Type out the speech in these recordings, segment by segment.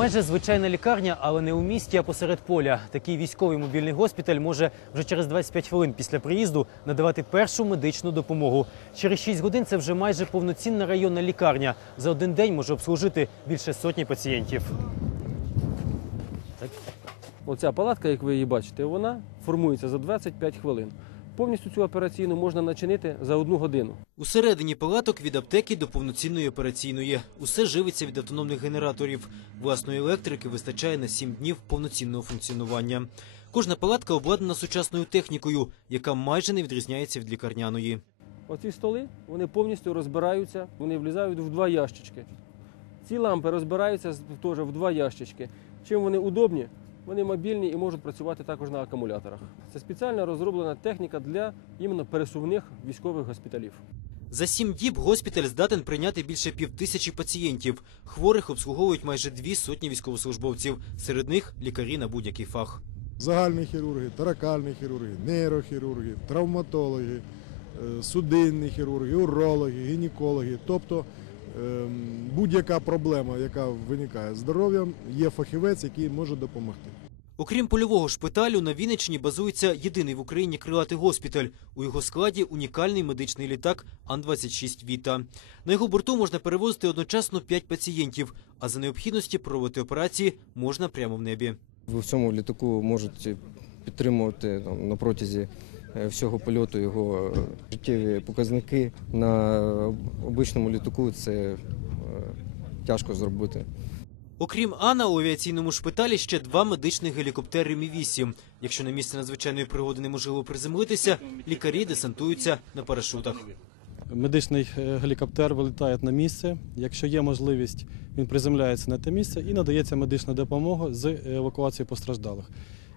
Майже звичайна лікарня, але не у місті, а посеред поля. Такий військовий мобільний госпіталь може вже через 25 хвилин після приїзду надавати першу медичну допомогу. Через 6 годин це вже майже повноцінна районна лікарня. За один день може обслужити більше сотні пацієнтів. Оця палатка, як ви її бачите, вона формується за 25 хвилин. Повністю цю операційну можна начинити за одну годину. Усередині палаток від аптеки до повноцінної операційної. Усе живиться від автономних генераторів. Власної електрики вистачає на 7 днів повноцінного функціонування. Кожна палатка обладнана сучасною технікою, яка майже не відрізняється від лікарняної. Оці столи вони повністю розбираються, вони влізають в два ящички. Ці лампи розбираються теж в два ящички. Чим вони удобні? Вони мобільні і можуть працювати також на акумуляторах. Це спеціально розроблена техніка для іменно пересувних військових госпіталів. За сім діб госпіталь здатен прийняти більше півтисячі пацієнтів. Хворих обслуговують майже дві сотні військовослужбовців. Серед них лікарі на будь-який фах. Загальні хірурги, таракальні хірурги, нейрохірурги, травматологи, е, судинні хірурги, урологи, гінекологи. Тобто будь-яка проблема, яка виникає з здоров'ям, є фахівець, який може допомогти. Окрім польового шпиталю, на Вінниччині базується єдиний в Україні крилатий госпіталь. У його складі унікальний медичний літак Ан-26 Віта. На його борту можна перевозити одночасно 5 пацієнтів, а за необхідності проводити операції можна прямо в небі. В цьому літаку можуть підтримувати там, на протязі всього польоту його е, життєві показники. На обичному літаку це е, тяжко зробити. Окрім Ана, у авіаційному шпиталі ще два медичних гелікоптери Мі-8. Якщо на місце надзвичайної пригоди неможливо приземлитися, лікарі десантуються на парашутах. Медичний е, гелікоптер вилітає на місце. Якщо є можливість, він приземляється на те місце і надається медична допомога з евакуації постраждалих.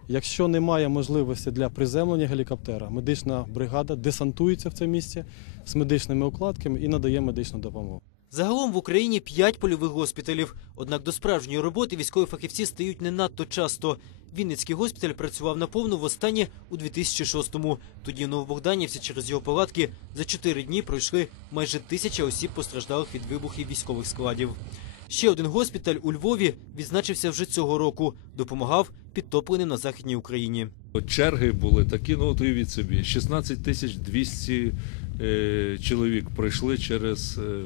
Якщо немає можливості для приземлення гелікоптера, медична бригада десантується в це місце з медичними укладками і надає медичну допомогу. Загалом в Україні п'ять польових госпіталів. Однак до справжньої роботи військові фахівці стають не надто часто. Вінницький госпіталь працював наповну востаннє у 2006-му. Тоді в Новобогданівці через його палатки за чотири дні пройшли майже тисяча осіб постраждалих від вибухів військових складів. Ще один госпіталь у Львові відзначився вже цього року. Допомагав підтопленим на західній Україні. Черги були такі, ну от уявіть собі, 16 тисяч 200 е, чоловік пройшли через е,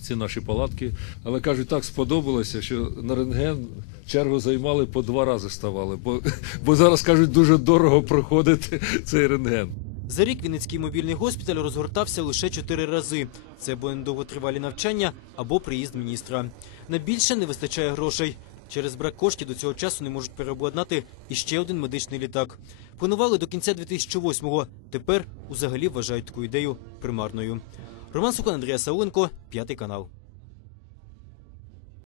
ці наші палатки. Але кажуть, так сподобалося, що на рентген чергу займали по два рази ставали. Бо, бо зараз кажуть, дуже дорого проходити цей рентген. За рік Вінницький мобільний госпіталь розгортався лише чотири рази. Це або недовготривалі навчання, або приїзд міністра. На більше не вистачає грошей. Через брак коштів до цього часу не можуть переобладнати іще один медичний літак. Планували до кінця 2008-го. Тепер узагалі вважають таку ідею примарною. Роман Сукан, Андрія Сауленко, п'ятий канал.